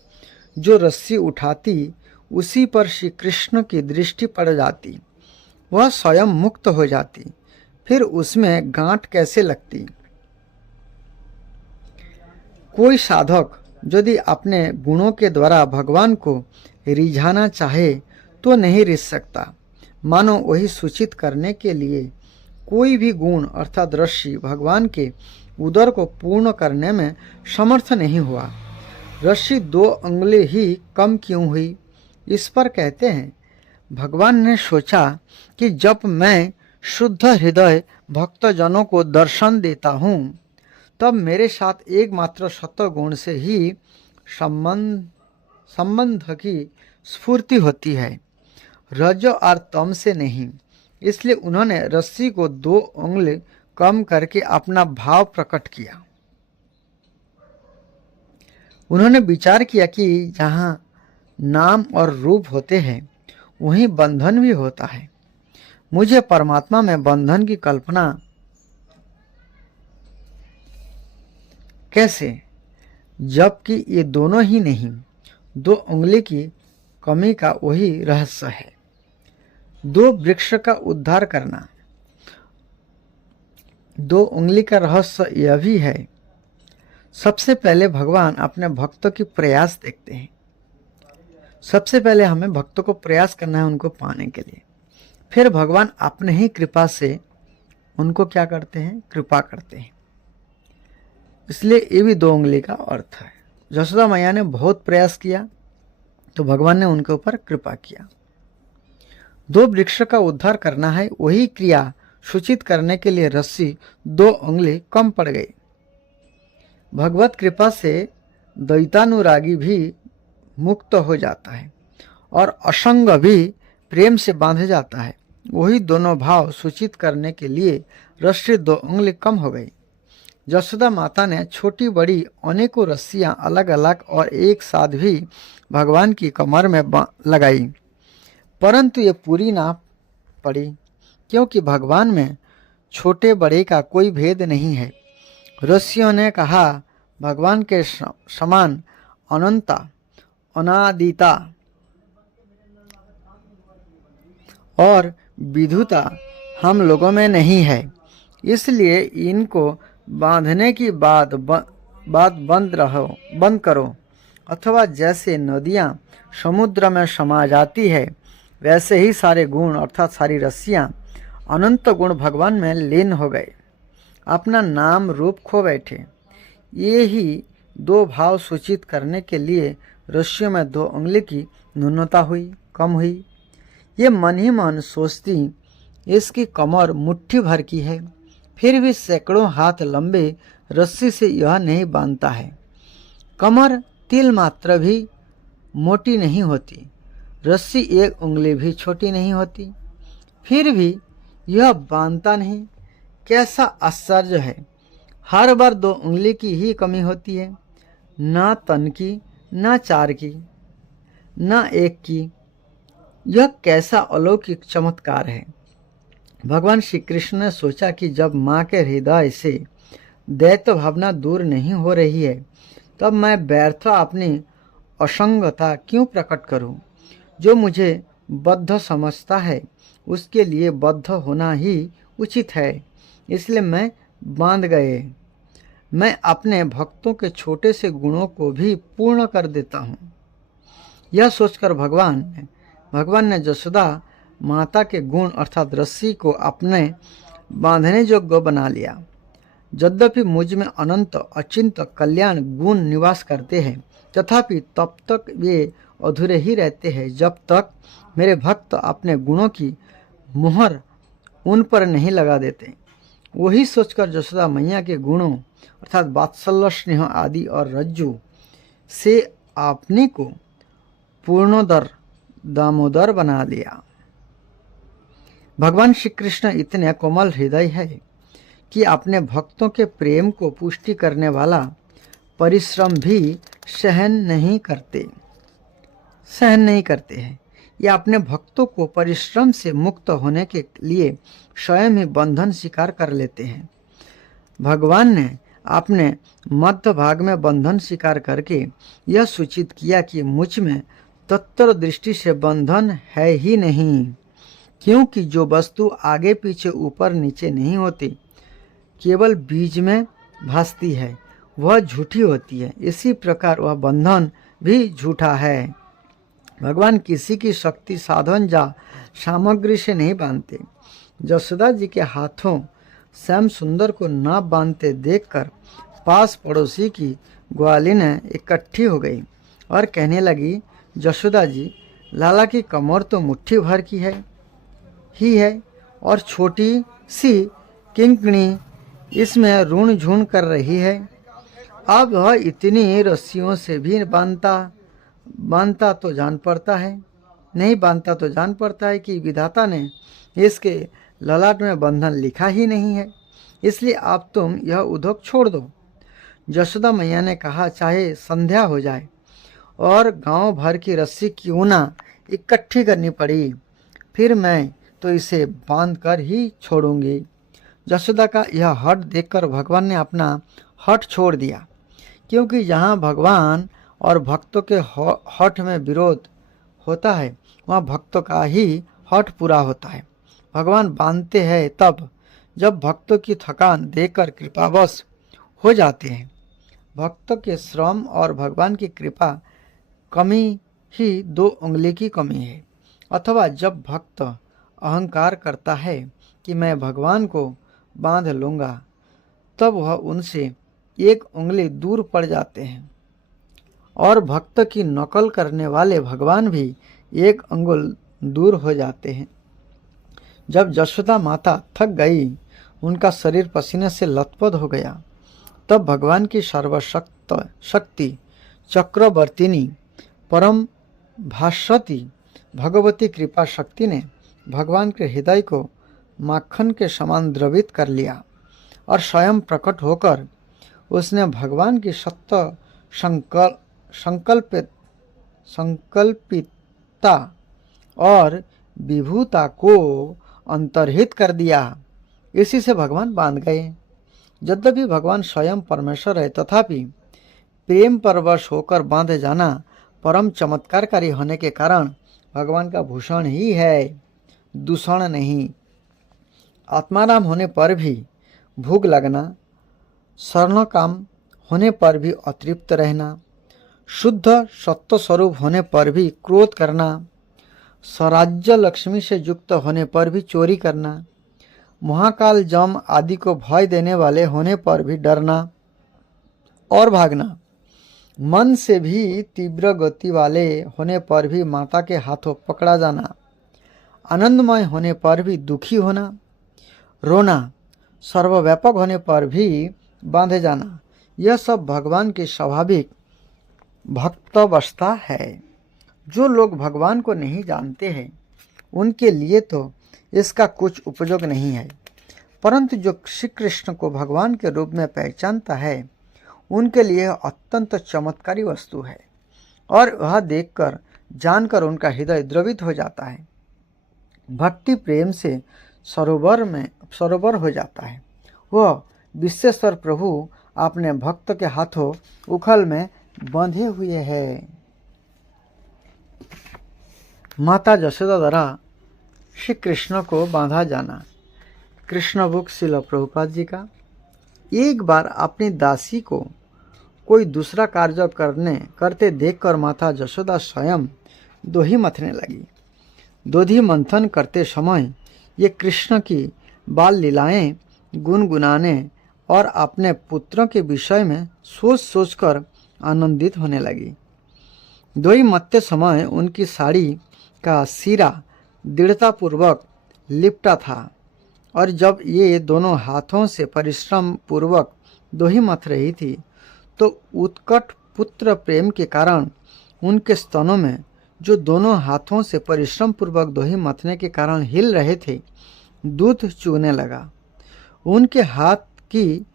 जो रस्सी उठाती, उसी पर श्री कृष्ण की दृष्टि पड़ जाती, वह स्वयं मुक्त हो जाती, फिर उसमें गांठ कैसे लगती? कोई साधक यदि अपने गुणों के द्वारा भगवान को रिझाना चाहे तो नहीं रिस सकता। मानो वही सूचित करने के लिए कोई भी गुण अर्थात रस्सी भगवान के उदर को पूर्ण करने में समर्थ नहीं हुआ। रस्सी 2 उंगली ही कम क्यों हुई? इस पर कहते हैं, भगवान ने सोचा कि जब मैं शुद्ध हृदय भक्तजनों को दर्शन देता हूँ तब मेरे साथ एकमात्र सत्वगुण से ही संबंध की स्फूर्ति होती है, रज और तम से नहीं। इसलिए उन्होंने रस्सी को 2 उंगली कम करके अपना भाव प्रकट किया। उन्होंने विचार किया कि जहाँ नाम और रूप होते हैं वहीं बंधन भी होता है। मुझे परमात्मा में बंधन की कल्पना कैसे, जबकि ये दोनों ही नहीं, 2 उंगली की कमी का वही रहस्य है। 2 वृक्ष का उद्धार करना। 2 उंगली का रहस्य यह भी है, सबसे पहले भगवान अपने भक्तों की प्रयास देखते हैं। सबसे पहले हमें भक्तों को प्रयास करना है उनको पाने के लिए, फिर भगवान अपने ही कृपा से उनको क्या करते हैं, कृपा करते हैं। इसलिए ये भी 2 उंगली का अर्थ है। यशोदा मैया ने बहुत प्रयास किया तो भगवान ने उनके ऊपर कृपा किया। 2 वृक्ष का उद्धार करना है, वही क्रिया सूचित करने के लिए रस्सी 2 उंगली कम पड़ गई। भगवत कृपा से द्वैतानुरागी भी मुक्त हो जाता है और असंग भी प्रेम से बांध जाता है। वही दोनों भाव सूचित करने के लिए रस्सी 2 उंगली कम हो गई। यशोदा माता ने छोटी बड़ी अनेकों रस्सियां अलग अलग और एक साथ भी भगवान की कमर में लगाई, परंतु ये पूरी ना पड़ी, क्योंकि भगवान में छोटे बड़े का कोई भेद नहीं है। ऋषियों ने कहा, भगवान के समान अनंता अनादिता और विधुता हम लोगों में नहीं है, इसलिए इनको बांधने की बात बंद करो। अथवा जैसे नदियाँ समुद्र में समा जाती है, वैसे ही सारे गुण अर्थात सारी रस्सियाँ अनंत गुण भगवान में लीन हो गए, अपना नाम रूप खो बैठे। ये ही 2 भाव सूचित करने के लिए रस्सियों में 2 उंगली की न्यूनता हुई, कम हुई। ये मन ही मन सोचती इसकी कमर मुट्ठी भर की है, फिर भी सैकड़ों हाथ लंबे रस्सी से यह नहीं बांधता है। कमर तिल मात्र भी मोटी नहीं होती, रस्सी 1 उंगली भी छोटी नहीं होती, फिर भी यह बांधता नहीं। कैसा आश्चर्य है, हर बार 2 उंगली की ही कमी होती है, ना तन की, ना 4 की, ना 1 की। यह कैसा अलौकिक चमत्कार है। भगवान श्री कृष्ण ने सोचा कि जब माँ के हृदय से दैत्य भावना दूर नहीं हो रही है, तब मैं व्यर्थ अपनी असंगता क्यों प्रकट करूं? जो मुझे बद्ध समझता है उसके लिए बद्ध होना ही उचित है, इसलिए मैं बांध गए। मैं अपने भक्तों के छोटे से गुणों को भी पूर्ण कर देता हूँ। यह सोचकर भगवान ने यशोदा माता के गुण अर्थात रस्सी को अपने बांधने योग्य बना लिया। यद्यपि मुझ में अनंत अचिंत कल्याण गुण निवास करते हैं, तथापि तब तक वे अधूरे ही रहते हैं जब तक मेरे भक्त अपने गुणों की मुहर उन पर नहीं लगा देते। वही सोचकर यशोदा मैया के गुणों अर्थात वात्सल्य, स्नेह आदि और रज्जु से आपने को पूर्णोदर दामोदर बना लिया। भगवान श्री कृष्ण इतने कोमल हृदय है कि अपने भक्तों के प्रेम को पुष्टि करने वाला परिश्रम भी सहन नहीं करते हैं। ये अपने भक्तों को परिश्रम से मुक्त होने के लिए स्वयं ही बंधन स्वीकार कर लेते हैं। भगवान ने अपने मध्य भाग में बंधन स्वीकार करके यह सूचित किया कि मुझ में तत्पर दृष्टि से बंधन है ही नहीं, क्योंकि जो वस्तु आगे पीछे ऊपर नीचे नहीं होती, केवल बीच में भासती है, वह झूठी होती है। इसी प्रकार वह बंधन भी झूठा है। भगवान किसी की शक्ति, साधन या सामग्री से नहीं बांधते। यशोदा जी के हाथों श्याम सुंदर को न बांधते देखकर पास पड़ोसी की ग्वालिन इकट्ठी हो गई और कहने लगी, यशोदा जी, लाला की कमर तो मुट्ठी भर की है और छोटी सी किंकणी इसमें रून झून कर रही है। अब वह इतनी रस्सियों से भी बांधता तो जान पड़ता है, नहीं बांधता तो जान पड़ता है कि विधाता ने इसके ललाट में बंधन लिखा ही नहीं है, इसलिए आप तुम यह उद्योग छोड़ दो। यशोदा मैया ने कहा, चाहे संध्या हो जाए और गांव भर की रस्सी क्यों ना इकट्ठी करनी पड़ी, फिर मैं तो इसे बांध कर ही छोड़ूंगी। यशोदा का यह हठ देखकर भगवान ने अपना हठ छोड़ दिया, क्योंकि यहाँ भगवान और भक्तों के हठ में विरोध होता है, वहाँ भक्तों का ही हठ पूरा होता है। भगवान बांधते हैं तब जब भक्तों की थकान देखकर कृपावश हो जाते हैं। भक्तों के श्रम और भगवान की कृपा कमी ही 2 उंगली की कमी है, अथवा जब भक्त अहंकार करता है कि मैं भगवान को बांध लूँगा, तब वह उनसे 1 उंगली दूर पड़ जाते हैं। और भक्त की नकल करने वाले भगवान भी 1 अंगुल दूर हो जाते हैं। जब यशोदा माता थक गई, उनका शरीर पसीने से लथपथ हो गया, तब भगवान की सर्वशक्ति चक्रवर्तिनी परम भास्वती भगवती कृपा शक्ति ने भगवान के हृदय को माखन के समान द्रवित कर लिया और स्वयं प्रकट होकर उसने भगवान की सत्य संकल्पिता और विभूता को अंतर्हित कर दिया। इसी से भगवान बांध गए। यद्यपि भगवान स्वयं परमेश्वर है, तथापि प्रेम परवश होकर बांधे जाना परम चमत्कारकारी होने के कारण भगवान का भूषण ही है, दूषण नहीं। आत्माराम होने पर भी भूख लगना, शरण काम होने पर भी अतृप्त रहना, शुद्ध सत्व स्वरूप होने पर भी क्रोध करना, स्वराज्य लक्ष्मी से युक्त होने पर भी चोरी करना, महाकाल जम आदि को भय देने वाले होने पर भी डरना और भागना, मन से भी तीव्र गति वाले होने पर भी माता के हाथों पकड़ा जाना, आनंदमय होने पर भी दुखी होना, रोना, सर्वव्यापक होने पर भी बांधे जाना, यह सब भगवान की स्वाभाविक भक्तावस्था है। जो लोग भगवान को नहीं जानते हैं, उनके लिए तो इसका कुछ उपयोग नहीं है, परंतु जो श्री कृष्ण को भगवान के रूप में पहचानता है, उनके लिए अत्यंत चमत्कारी वस्तु है और वह देखकर जानकर उनका हृदय द्रवित हो जाता है। भक्ति प्रेम से सरोवर हो जाता है। वह विश्वेश्वर प्रभु अपने भक्त के हाथों उखल में बंधे हुए हैं। माता यशोदा द्वारा श्री कृष्ण को बांधा जाना। कृष्ण बुक श्रील प्रभुपाद जी का। एक बार अपनी दासी को कोई दूसरा कार्य करते देखकर माता यशोदा स्वयं दोही मथने लगी। दोधी मंथन करते समय ये कृष्ण की बाल लीलाएं गुनगुनाने और अपने पुत्रों के विषय में सोच सोचकर आनंदित होने लगी। दोही मथते समय उनकी साड़ी का सिरा दृढ़तापूर्वक लिपटा था और जब ये दोनों हाथों से परिश्रम पूर्वक दोही मथ रही थी, तो उत्कट पुत्र प्रेम के कारण उनके स्तनों में, जो दोनों हाथों से परिश्रम पूर्वक दोही मथने के कारण हिल रहे थे, दूध चूने लगा। उनके हाथ की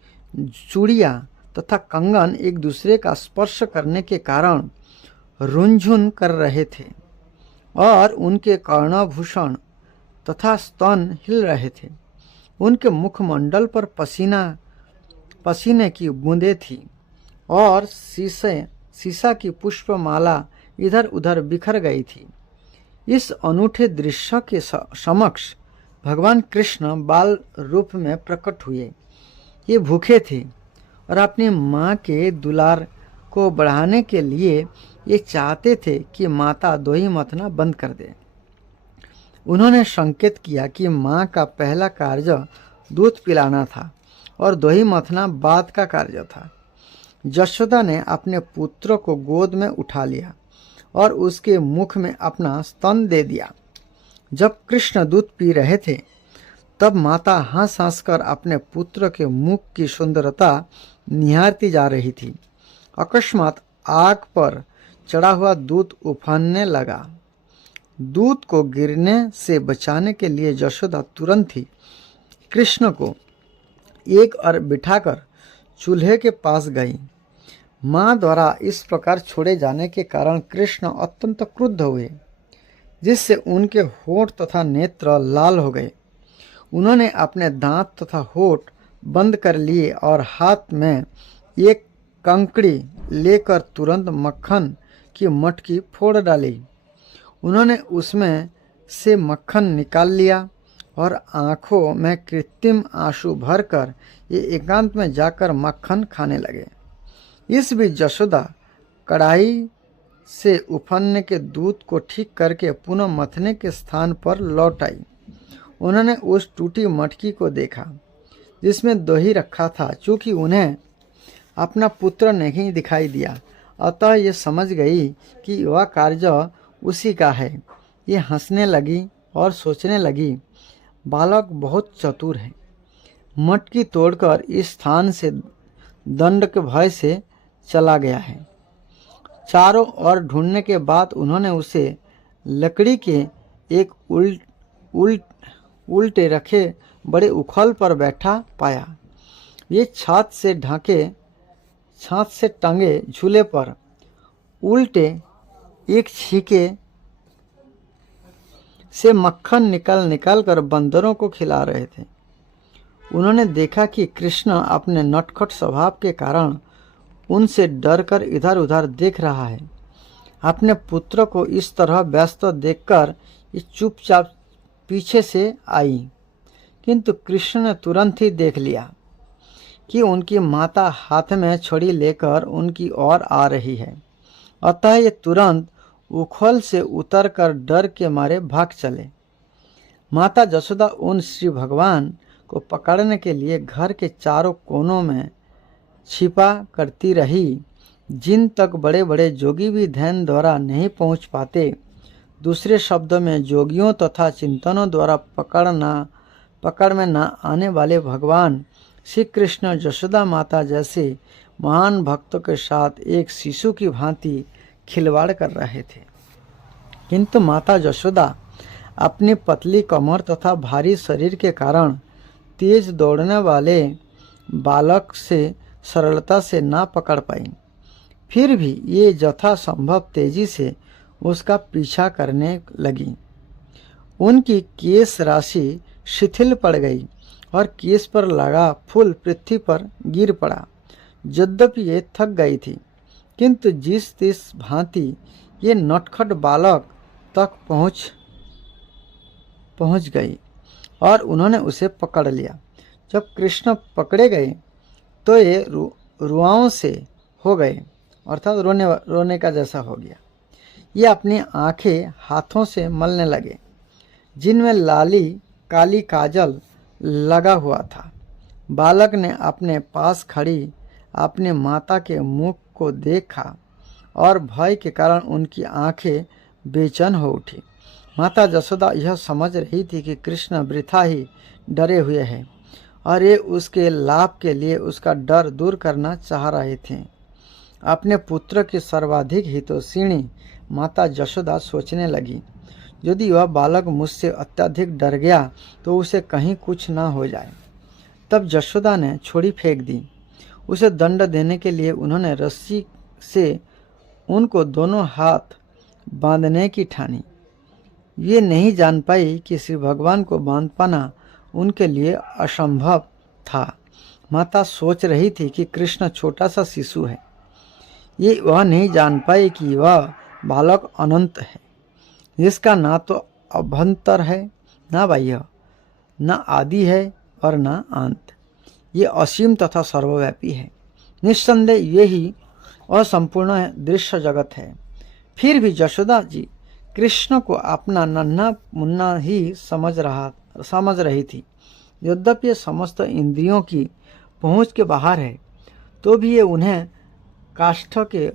चूड़ियाँ तथा कंगन एक दूसरे का स्पर्श करने के कारण रुंझुन कर रहे थे और उनके कर्णभूषण तथा स्तन हिल रहे थे। उनके मुखमंडल पर पसीने की बूंदें थी और सीसा की पुष्पमाला इधर उधर बिखर गई थी। इस अनूठे दृश्य के समक्ष भगवान कृष्ण बाल रूप में प्रकट हुए। ये भूखे थे और अपनी माँ के दुलार को बढ़ाने के लिए ये चाहते थे कि माता दोही मथना बंद कर दे। उन्होंने संकेत किया कि माँ का पहला कार्य दूध पिलाना था और दोही मथना बाद का कार्य था। यशोदा ने अपने पुत्र को गोद में उठा लिया और उसके मुख में अपना स्तन दे दिया। जब कृष्ण दूध पी रहे थे तब माता हंस हंस कर अपने पुत्र के मुख की सुंदरता निहारती जा रही थी। अकस्मात आग पर चढ़ा हुआ दूध उफनने लगा। दूध को गिरने से बचाने के लिए यशोदा तुरंत ही कृष्ण को एक और बिठाकर चूल्हे के पास गई। माँ द्वारा इस प्रकार छोड़े जाने के कारण कृष्ण अत्यंत क्रुद्ध हुए, जिससे उनके होंठ तथा नेत्र लाल हो गए। उन्होंने अपने दांत तथा होंठ बंद कर लिए और हाथ में एक कंकड़ी लेकर तुरंत मक्खन की मटकी फोड़ डाली। उन्होंने उसमें से मक्खन निकाल लिया और आँखों में कृत्रिम आंसू भरकर ये एकांत में जाकर मक्खन खाने लगे। इस बीच यशोदा कढ़ाई से उफनने के दूध को ठीक करके पुनः मथने के स्थान पर लौट आई। उन्होंने उस टूटी मटकी को देखा जिसमें दही रखा था। चूँकि उन्हें अपना पुत्र नहीं दिखाई दिया, अतः ये समझ गई कि वह कार्य उसी का है। ये हंसने लगी और सोचने लगी, बालक बहुत चतुर है। मटकी तोड़कर इस स्थान से दंड के भय से चला गया है। चारों ओर ढूंढने के बाद उन्होंने उसे लकड़ी के एक उल्टे रखे बड़े उखल पर बैठा पाया। ये छात से टंगे झूले पर उल्टे एक छीके से मक्खन निकाल कर बंदरों को खिला रहे थे। उन्होंने देखा कि कृष्ण अपने नटखट स्वभाव के कारण उनसे डरकर इधर उधर देख रहा है। अपने पुत्र को इस तरह व्यस्त देखकर ये चुपचाप पीछे से आई, किंतु कृष्ण ने तुरंत ही देख लिया कि उनकी माता हाथ में छड़ी लेकर उनकी ओर आ रही है। अतः ये तुरंत उखल से उतरकर डर के मारे भाग चले। माता यशोदा उन श्री भगवान को पकड़ने के लिए घर के चारों कोनों में छिपा करती रही, जिन तक बड़े बड़े जोगी भी ध्यान द्वारा नहीं पहुंच पाते। दूसरे शब्दों में जोगियों तथा चिंतनों द्वारा पकड़ में न आने वाले भगवान श्री कृष्ण यशोदा माता जैसे महान भक्तों के साथ एक शिशु की भांति खिलवाड़ कर रहे थे। किंतु माता यशोदा अपनी पतली कमर तथा भारी शरीर के कारण तेज दौड़ने वाले बालक से सरलता से ना पकड़ पाई। फिर भी ये यथासंभव तेजी से उसका पीछा करने लगी। उनकी केश राशि शिथिल पड़ गई और केश पर लगा फूल पृथ्वी पर गिर पड़ा। यद्यपि ये थक गई थी, किंतु जिस तिस भांति ये नटखट बालक तक पहुंच गई और उन्होंने उसे पकड़ लिया। जब कृष्ण पकड़े गए तो ये रुआओं से हो गए, अर्थात रोने का जैसा हो गया। ये अपनी आंखें हाथों से मलने लगे, जिनमें लाली काली काजल लगा हुआ था। बालक ने अपने पास खड़ी अपनी माता के मुख को देखा और भय के कारण उनकी आंखें बेचैन हो उठी। माता यशोदा यह समझ रही थी कि कृष्ण वृथा ही डरे हुए हैं और ये उसके लाभ के लिए उसका डर दूर करना चाह रहे थे। अपने पुत्र की सर्वाधिक हितैषिणी माता यशोदा सोचने लगी, यदि वह बालक मुझसे अत्यधिक डर गया तो उसे कहीं कुछ ना हो जाए। तब यशोदा ने छुरी फेंक दी। उसे दंड देने के लिए उन्होंने रस्सी से उनको दोनों हाथ बांधने की ठानी। ये नहीं जान पाई कि श्री भगवान को बांध पाना उनके लिए असंभव था। माता सोच रही थी कि कृष्ण छोटा सा शिशु है। ये वह नहीं जान पाई कि वह बालक अनंत है, जिसका ना तो अभ्यंतर है ना बाह्य, ना आदि है और ना अंत। ये असीम तथा सर्वव्यापी है। निस्संदेह ये ही असंपूर्ण दृश्य जगत है। फिर भी यशोदा जी कृष्ण को अपना नन्हा मुन्ना ही समझ रही थी। यद्यपि ये समस्त इंद्रियों की पहुंच के बाहर है, तो भी ये उन्हें काष्ठ के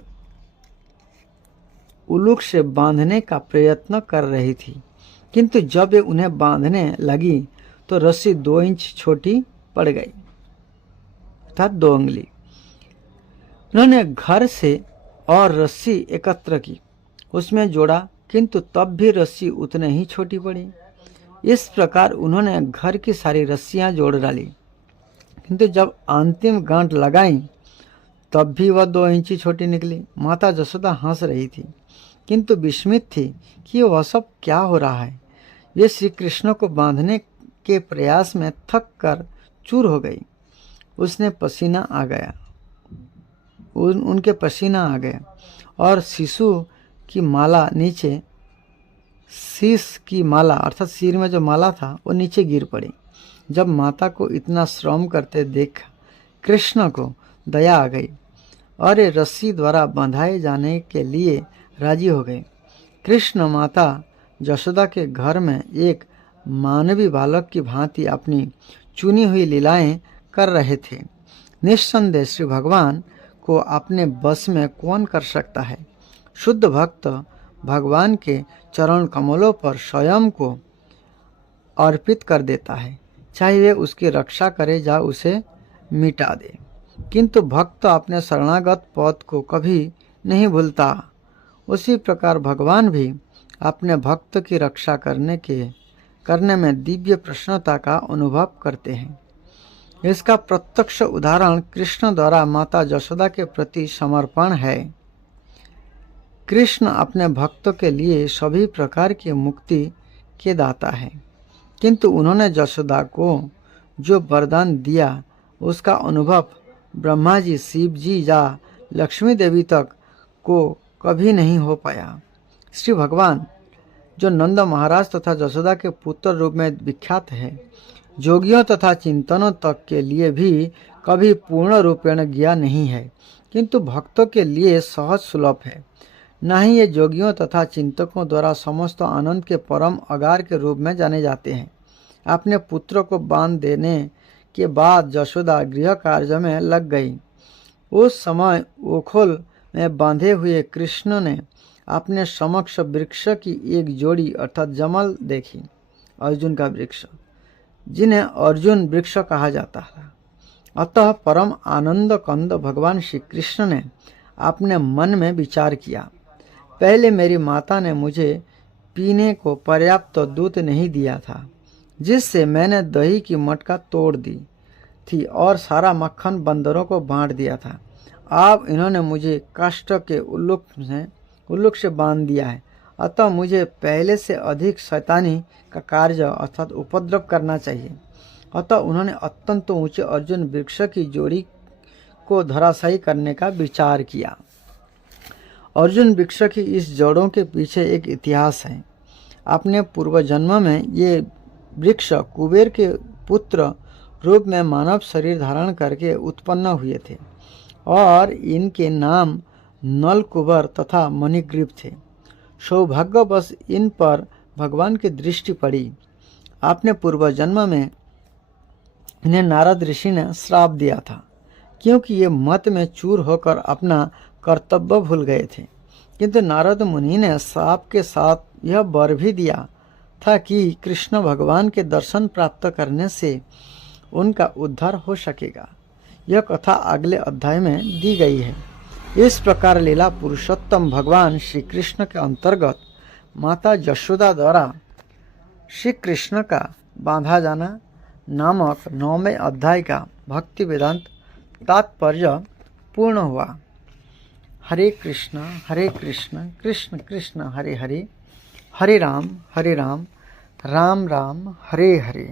उलूक से बांधने का प्रयत्न कर रही थी। किंतु जब ये उन्हें बांधने लगी तो रस्सी 2 इंच छोटी पड़ गई, अर्थात 2 उंगली। उन्होंने घर से और रस्सी एकत्र की, उसमें जोड़ा, किंतु तब भी रस्सी उतने ही छोटी पड़ी। इस प्रकार उन्होंने घर की सारी रस्सियां जोड़ डाली, किंतु जब अंतिम गांठ लगाई तब भी वह 2 इंची छोटी निकली। माता यशोदा हंस रही थी, किंतु विस्मित थी कि वह सब क्या हो रहा है। वे श्री कृष्ण को बांधने के प्रयास में थक कर चूर हो गई। उसने पसीना आ गया, उनके पसीना आ गया और शिशु की माला नीचे, शीश की माला अर्थात सिर में जो माला था वो नीचे गिर पड़ी। जब माता को इतना श्रम करते देख कृष्ण को दया आ गई और ये रस्सी द्वारा बंधाए जाने के लिए राजी हो गए। कृष्ण माता यशोदा के घर में एक मानवी बालक की भांति अपनी चुनी हुई लीलाएं कर रहे थे। निस्संदेह श्री भगवान को अपने बस में कौन कर सकता है। शुद्ध भक्त भगवान के चरण कमलों पर स्वयं को अर्पित कर देता है, चाहे वे उसकी रक्षा करे या उसे मिटा दे। किंतु भक्त अपने शरणागत पद को कभी नहीं भूलता। उसी प्रकार भगवान भी अपने भक्त की रक्षा करने में दिव्य प्रसन्नता का अनुभव करते हैं। इसका प्रत्यक्ष उदाहरण कृष्ण द्वारा माता यशोदा के प्रति समर्पण है। कृष्ण अपने भक्तों के लिए सभी प्रकार की मुक्ति के दाता है, किंतु उन्होंने यशोदा को जो वरदान दिया उसका अनुभव ब्रह्मा जी, शिव जी या लक्ष्मी देवी तक को कभी नहीं हो पाया। श्री भगवान जो नंद महाराज तथा यशोदा के पुत्र रूप में विख्यात है, जोगियों तथा चिंतनों तक के लिए भी कभी पूर्ण रूपेण ज्ञा नहीं है, किंतु भक्तों के लिए सहज सुलभ है। न ही ये जोगियों तथा चिंतकों द्वारा समस्त आनंद के परम आगार के रूप में जाने जाते हैं। अपने पुत्र को बांध देने के बाद यशोदा गृह कार्य में लग गई। उस समय ओखोल में बांधे हुए कृष्ण ने अपने समक्ष वृक्ष की एक जोड़ी अर्थात जमल देखी, अर्जुन का वृक्ष, जिन्हें अर्जुन वृक्ष कहा जाता है। अतः परम आनंद कंद भगवान श्री कृष्ण ने अपने मन में विचार किया, पहले मेरी माता ने मुझे पीने को पर्याप्त दूध नहीं दिया था, जिससे मैंने दही की मटका तोड़ दी थी और सारा मक्खन बंदरों को बांट दिया था। अब इन्होंने मुझे काष्ठ के उल्लुक से बांध दिया है, अतः मुझे पहले से अधिक शैतानी का कार्य अर्थात उपद्रव करना चाहिए। अतः उन्होंने अत्यंत ऊंचे अर्जुन वृक्ष की जोड़ी को धराशायी करने का विचार किया। अर्जुन वृक्ष की इस जड़ों के पीछे एक इतिहास है। अपने पूर्व जन्म में ये वृक्ष कुबेर के पुत्र रूप में मानव शरीर धारण करके उत्पन्न हुए थे और इनके नाम नल कुबर तथा मणिग्रीव थे। सौभाग्यवश इन पर भगवान की दृष्टि पड़ी। अपने पूर्व जन्म में इन्हें नारद ऋषि ने श्राप दिया था, क्योंकि ये मत में चूर होकर अपना कर्तव्य भूल गए थे। किंतु नारद मुनि ने श्राप के साथ यह वर भी दिया था कि कृष्ण भगवान के दर्शन प्राप्त करने से उनका उद्धार हो सकेगा। यह कथा अगले अध्याय में दी गई है। इस प्रकार लीला पुरुषोत्तम भगवान श्री कृष्ण के अंतर्गत माता यशोदा द्वारा श्री कृष्ण का बांधा जाना नामक 9वें अध्याय का भक्ति वेदांत तात्पर्य पूर्ण हुआ। हरे कृष्ण कृष्ण कृष्ण हरे हरे, हरे राम राम राम हरे हरे।